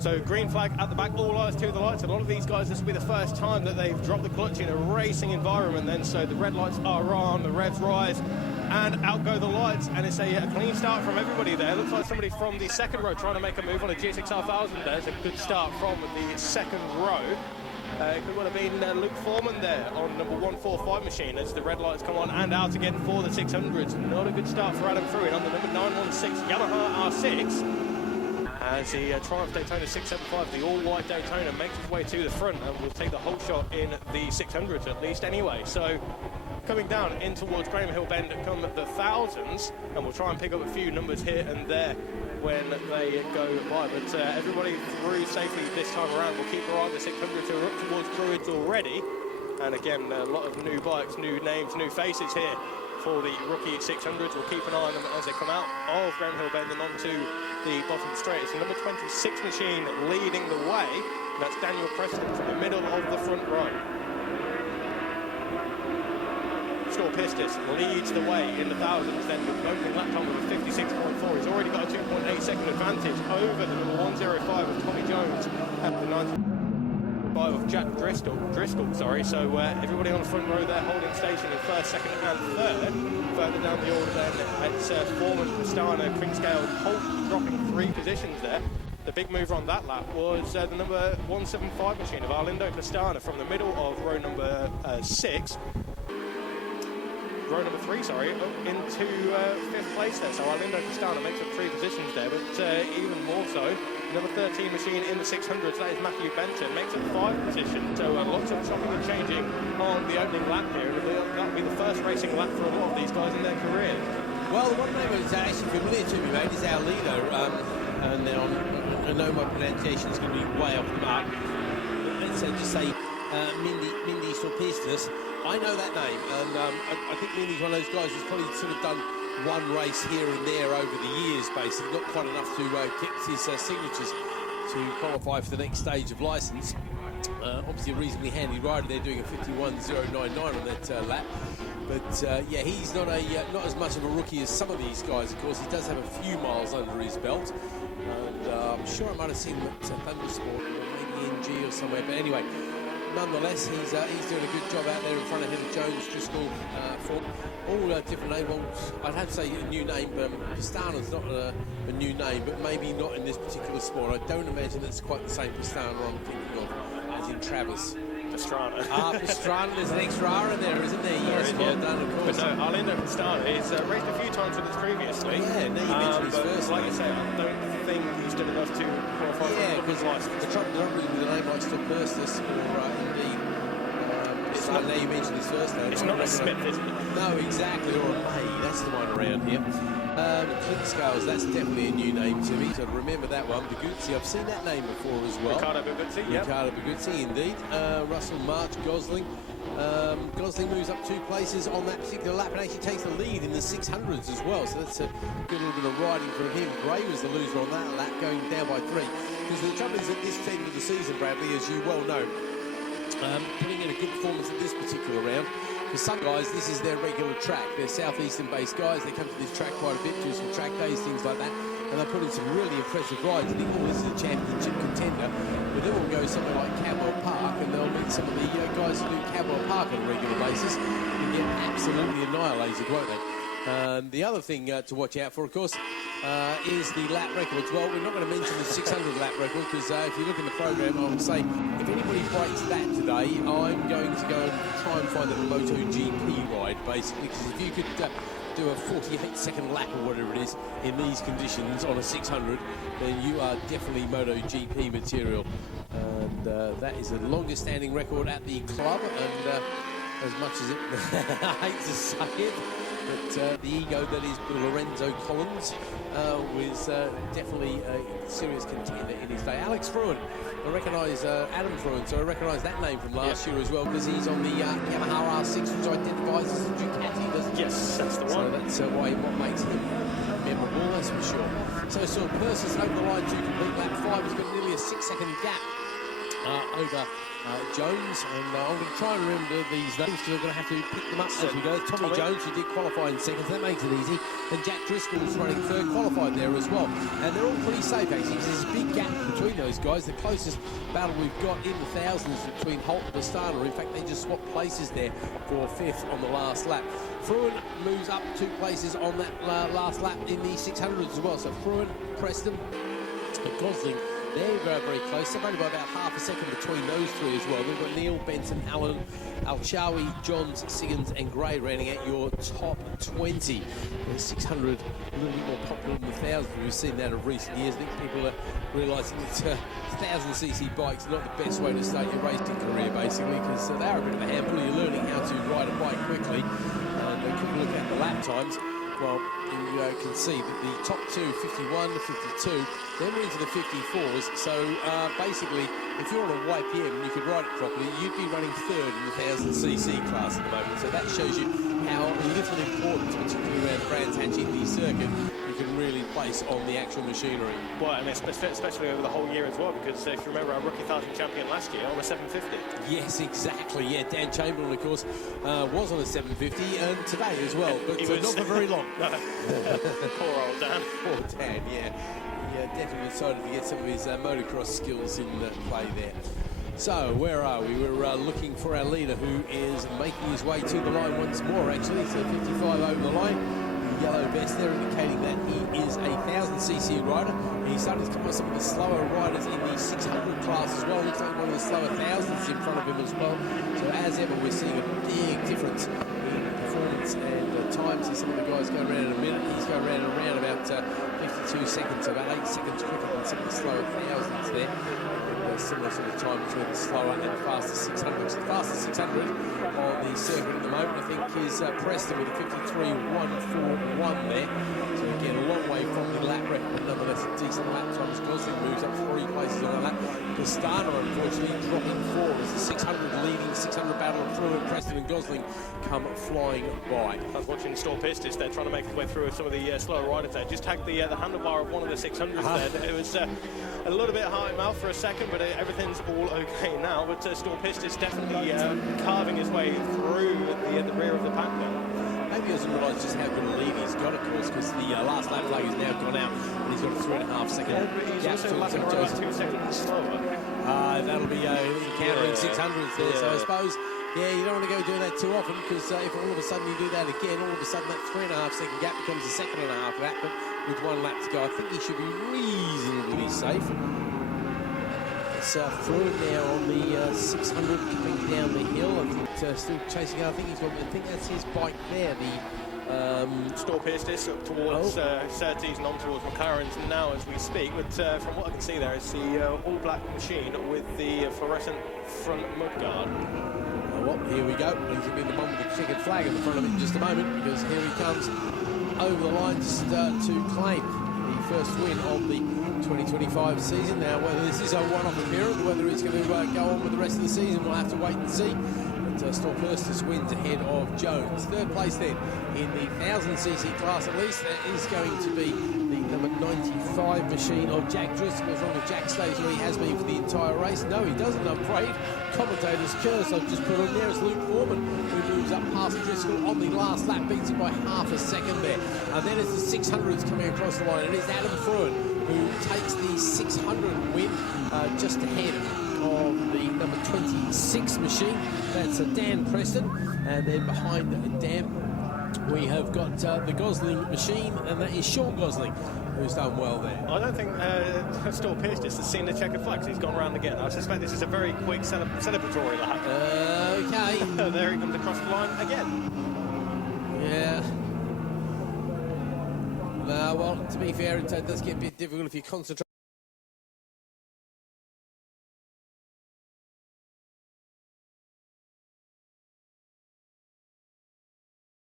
So green flag at the back, all eyes to the lights. A lot of these guys, this will be the first time that they've dropped the clutch in a racing environment then. So the red lights are on, the revs rise, and out go the lights. And it's a clean start from everybody there. Looks like somebody from the second row trying to make a move on a GSX-R1000 there. It's a good start from the second row. It could well have been Luke Foreman there on number 145 machine as the red lights come on and out again for the 600s. Not a good start for Adam Fruin on the number 916 Yamaha R6. As the Triumph Daytona 675, the all-white Daytona, makes its way to the front and will take the whole shot in the 600s at least anyway. So coming down in towards Graham Hill Bend come the thousands, and we'll try and pick up a few numbers here and there when they go by. But everybody through safely this time around. We'll keep our eye on the 600s who are up towards Druids already. And again, a lot of new bikes, new names, new faces here for the rookie 600s. We'll keep an eye on them as they come out of Graham Hill Bend and onto the bottom straight. It's the number 26 machine leading the way. That's Daniel Preston from the middle of the front row. Stor Pistis leads the way in the thousands, then with opening lap time of a 56.4. He's already got a 2.8 second advantage over the number 105 of Tommy Jones at the 95 of Jack Driscoll. So everybody on the front row there holding station in first, second and third. Further down the order then, it's Foreman, Pastana, Kringscale, Holt dropping 3 positions there. The big mover on that lap was the number 175 machine of Arlindo Pastana from the middle of row number 3, sorry, up into 5th place there. So Arlindo Pastana makes up 3 positions there, but even more so, number 13 machine in the 600s, that is Matthew Benton, makes up 5 positions. So lots of chopping and changing on the opening lap here. That'll be the first racing lap for a lot of these guys in their career. Well, the one name that's actually familiar to me, mate, is Arlindo. And now I know my pronunciation is going to be way off the mark. Let's just say Mindy Sulpistus. I know that name, and I think Mindy's one of those guys who's probably sort of done one race here and there over the years, basically. Not quite enough to kick his signatures to qualify for the next stage of licence. Obviously a reasonably handy rider. They're doing a 51.099 on that lap. But yeah, he's not as much of a rookie as some of these guys. Of course, he does have a few miles under his belt. And I'm sure I might have seen him at Thundersport or maybe NG or somewhere. But anyway, nonetheless, he's doing a good job out there in front of Heather Jones, Driscoll, for all different names. Well, I'd have to say a new name. Pastana's not a new name, but maybe not in this particular sport. I don't imagine it's quite the same Pastana I'm thinking of as in Travis. Pastrana. Pastrana, there's an extra R in there, isn't there? Yes, well done, of course. But no, Arlindo Pastrana, he's raced a few times with us previously. Yeah, no, you mentioned his first like I say, I don't think he's done enough to qualify for the because license. the trouble with a name like Stopustis, or indeed, now you mentioned his first name. It's not a Smith, is it? No, exactly, or a May, that's the one around here. Clint Scales, that's definitely a new name to me, so remember that one. Buguzzi, I've seen that name before as well. Ricardo Buguzzi, yeah. Ricardo Buguzzi, indeed. Russell March, Gosling. Gosling moves up 2 places on that particular lap and actually takes the lead in the 600s as well, so that's a good little bit of riding from him. Gray was the loser on that lap, going down by 3. Because the trouble is at this end of the season, Bradley, as you well know, putting in a good performance at this particular round. For some guys, this is their regular track. They're southeastern-based guys. They come to this track quite a bit, do some track days, things like that, and they put in some really impressive rides. And think, oh, this is a championship contender. But then we'll go somewhere like Cadwell Park, and they'll meet some of the guys who do Cadwell Park on a regular basis and get absolutely annihilated, won't they? The other thing to watch out for, of course, is the lap records. Well, we're not going to mention the 600 lap record because if you look in the programme, I would say if anybody breaks that today, I'm going to go and try and find a MotoGP ride, basically, because if you could do a 48-second lap or whatever it is in these conditions on a 600, then you are definitely MotoGP material. And that is the longest standing record at the club, and as much as it I hate to say it, but the ego that is Lorenzo Collins was definitely a serious contender in his day. Alex Fruin, I recognise Adam Fruin, so I recognise that name from last year as well, because he's on the Yamaha R6, which identifies as a Ducati, doesn't it? Yes, that's the one. So that's what makes him memorable, that's for sure. So Persis over the line to complete lap 5. He's got nearly a 6-second gap over Jones, and I'm going to try and remember these names because I'm going to have to pick them up as we go. Tommy Jones, who did qualify in second, so that makes it easy. And Jack Driscoll's running third, qualified there as well. And they're all pretty safe, actually, because there's a big gap between those guys. The closest battle we've got in the thousands between Holt and Pastana. In fact, they just swapped places there for fifth on the last lap. Fruin moves up 2 places on that last lap in the 600s as well. So Fruin, Preston, and Gosling, they're very close, separated by about half a second between those 3 as well. We've got Neil, Benson, Allen, Alchawi, Johns, Siggins and Gray rounding out your top 20. The 600 a little bit more popular than the 1000. We've seen that of recent years. I think people are realising that 1000cc bikes are not the best way to start your racing career, basically, because they are a bit of a handful. You're learning how to ride a bike quickly. And if you look at the lap times, well, you can see that the top 2, 51, 52, then we're into the 54s. So basically, if you're on a YPM and you could ride it properly, you'd be running third in the 1000cc class at the moment. So that shows you how little importance, particularly around Brands Hatch in the circuit, you can really place on the actual machinery. Well, and especially over the whole year as well, because if you remember, our rookie 1000 champion last year on a 750. Yes, exactly. Yeah, Dan Chamberlain, of course, was on a 750 and today as well, but not for very long. Poor old Dan. Poor Dan, yeah. He definitely decided to get some of his motocross skills in play there. So, where are we? We're looking for our leader, who is making his way to the line once more, actually. So 55 over the line. The yellow vest there indicating that he is a 1000cc rider. And he's starting to come with some of the slower riders in the 600 class as well. Looks like one of the slower thousands in front of him as well. So, as ever, we're seeing a big difference in performance and time. So some of the guys go around in a minute. He's going around about 52 seconds, so about 8 seconds quicker than some of the slower thousands there. Similar sort of time between the slower and the faster 600s. The fastest 600 on the circuit at the moment, I think, is Preston with a 53.141 there. So again, a long way from the lap record, but nonetheless a decent lap time as Gosling moves up 3 places on the lap. Pastana, unfortunately, dropping 4 as the 600 leading 600 battle through, and Preston and Gosling come flying by. I was watching Storm Pistis. They're trying to make his way through some of the slower riders there. Just tagged the handlebar of one of the 600s there. It was a little bit high mouth for a second, but everything's all okay now. But Storm Pistis definitely carving his way through the rear of the pack now. Maybe he doesn't realise just how good a lead he's got, of course, because the last lap flag has now gone out and he's got a 3.5 second he's gap also lapping around 2 seconds slower. That'll be encountering 600s there, so I suppose, yeah, you don't want to go doing that too often, because if all of a sudden you do that again, all of a sudden that 3.5 second gap becomes a 2.5 lap, but with 1 lap to go, I think he should be reasonably safe. It's through now on the 600 coming down the hill. I think still chasing out. I think that's his bike there. The Storm Pistis up towards Surtees and on towards McLaren's now as we speak. But from what I can see there is the all-black machine with the fluorescent front mudguard. Well, here we go. He's going to be the one with the checkered flag in front of him in just a moment, because here he comes over the line to claim the first win of the 2025 season. Now, whether this is a one-off appearance, whether it's going to go on with the rest of the season, we'll have to wait and see. But Storm Pistis wins ahead of Jones. Third place then in the 1000cc class, at least, that is going to be the number 95 machine of Jack Driscoll. As long as Jack stays where he has been for the entire race. No, he doesn't, I'm afraid. Commentator's curse I've just put on there. It's Luke Foreman, who moves up past Driscoll on the last lap, beats him by half a second there. And then it's the 600s coming across the line. It is Adam Fruin who takes the 600 win just ahead of the number 26 machine. That's Dan Preston. And then behind Dan, we have got the Gosling machine, and that is Sean Gosling, who's done well there. I don't think Storm Pistis has seen the checkered flags. He's gone around again. I suspect this is a very quick celebratory lap. Okay. There he comes across the line again. Yeah. Well, to be fair, it does get a bit difficult if you concentrate